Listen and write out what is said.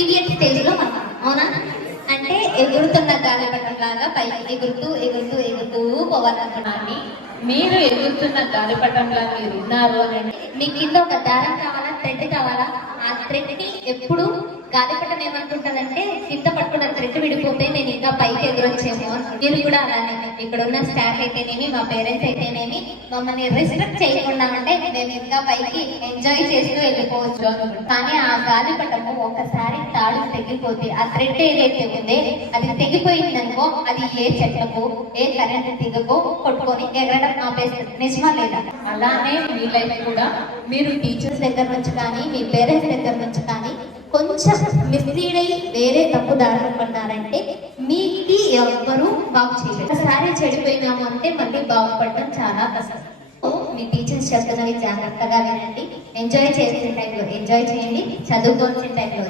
Idiot stage లో మనం అవునా అంటే ఎగురుతున్న గాలిపటం లాగా పైకి ఎగురుతూ ఎగురుతూ ఎగురుతూ పోవాలనుకున్నాను. మీరు ఎగురుతున్న గాలిపటంలా మీరు ఉన్నారు అని మీ కింద ఒక దారం కావాలా, థ్రెడ్ కావాలా? ఆ థ్రెడ్ ని ఎప్పుడు గాలిపటం ఏమనుకుంటానంటే కింద పట్టుకున్న థ్రెడ్ విడిపోతే నేను ఇంకా పైకి ఎదురొచ్చేమో. మీరు కూడా అలానే ఇక్కడ ఉన్న స్టాఫ్ అయితేనేమి, మా పేరెంట్స్ అయితేనేమి మమ్మల్ని రెస్ట్రిక్ట్ చేయకుండా ఉంటే నేను ఇంకా పైకి ఎంజాయ్ చేస్తూ వెళ్ళిపోవచ్చు. కానీ ఆ గాలిపటము ఒకసారి తాడు తెగిపోతే ఆ థ్రెడ్ ఏదైతే ఉందే అది తెగిపోయిందనుకో, అది ఏ చెట్లకు ఏ కరెంట్ తీగకో కొట్టుకొని ఎగరడం ఆపేస్తుంది. నిజమా లేదా? అలానే మీ లైఫ్ కూడా మీరు టీచర్స్ దగ్గర నుంచి కానీ మీ పేరెంట్స్ దగ్గర నుంచి కానీ కొంచెం మిస్లీడ్ అయ్యి వేరే తప్పు దారులు పడ్డారంటే మీకు ఎవ్వరూ బాగు చేయలేదు. ఒకసారి చెడిపోయినాము అంటే మళ్ళీ బాగుపడడం చాలా కష్టం. మీ టీచర్స్ చెప్తున్నవి జాగ్రత్తగా వినండి. ఎంజాయ్ చేసే టైంలో ఎంజాయ్ చేయండి, చదువుకోవాల్సిన టైంలో